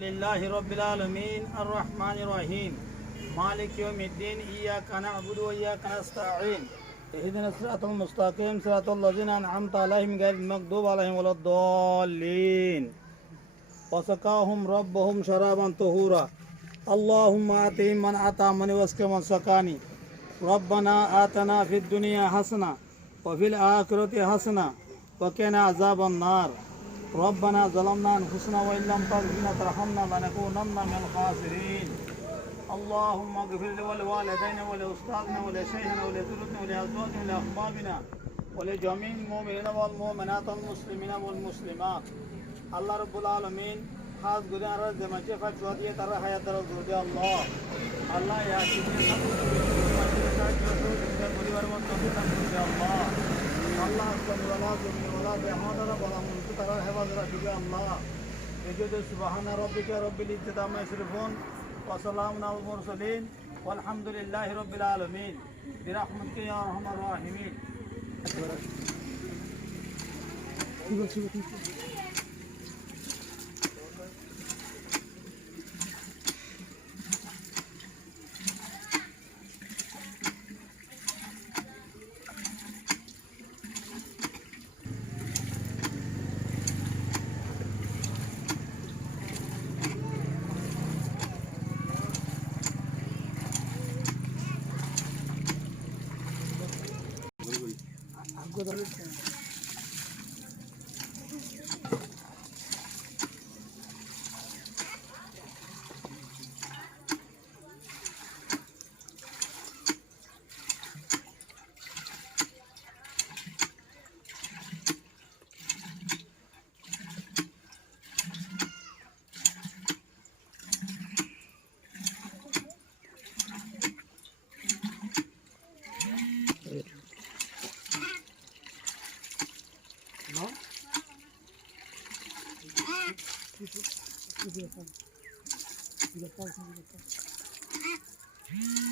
لله رب العالمين الرحمن الرحيم مالك يوم الدين إياك نعبد وإياك نستعين اهدنا الصراط المستقيم صراط الذين أنعمت عليهم غير المغضوب عليهم ولا الضالين وسقاهم ربهم شرابا طهورا اللهم آتهم من أتى من وسك من سقاني ربنا آتنا في الدنيا حسنة وفي الآخرة حسنة وقنا عذاب النار ربنا ظلمنا أنفسنا وإن لم تغفر لنا وترحمنا لنكونن من الخاسرين اللهم اغفر ولوالدينا ولأستاذنا ولشيخنا ولذرتنا ولأزواجنا ولأحبابنا ولجميع المؤمنين والمؤمنات والمسلمين والمسلمات আল্লাহ রব্বুল আলমিন হাজ গুরে আর জমাচে ফাটুয়া দিয়ে তারা হায়াত দ্বারা জোরে আল্লাহ আল্লাহ ইয়া পরিবার মধ্যে আল্লাহ আল্লাহ জমিওয়ালা দেহাদারা বলা মন্ত্র তারা হেফাজত রাখিবে আল্লাহ এজুদ সুবহানা রব্বিকা রব্বিল ইজ্জাতি আম্মা ইয়াসিফুন ওয়া সালামুন আলাল মুরসালিন ওয়ালহামদুলিল্লাহি রাব্বিল আলামিন রাহিমিন 过日子。Thank you.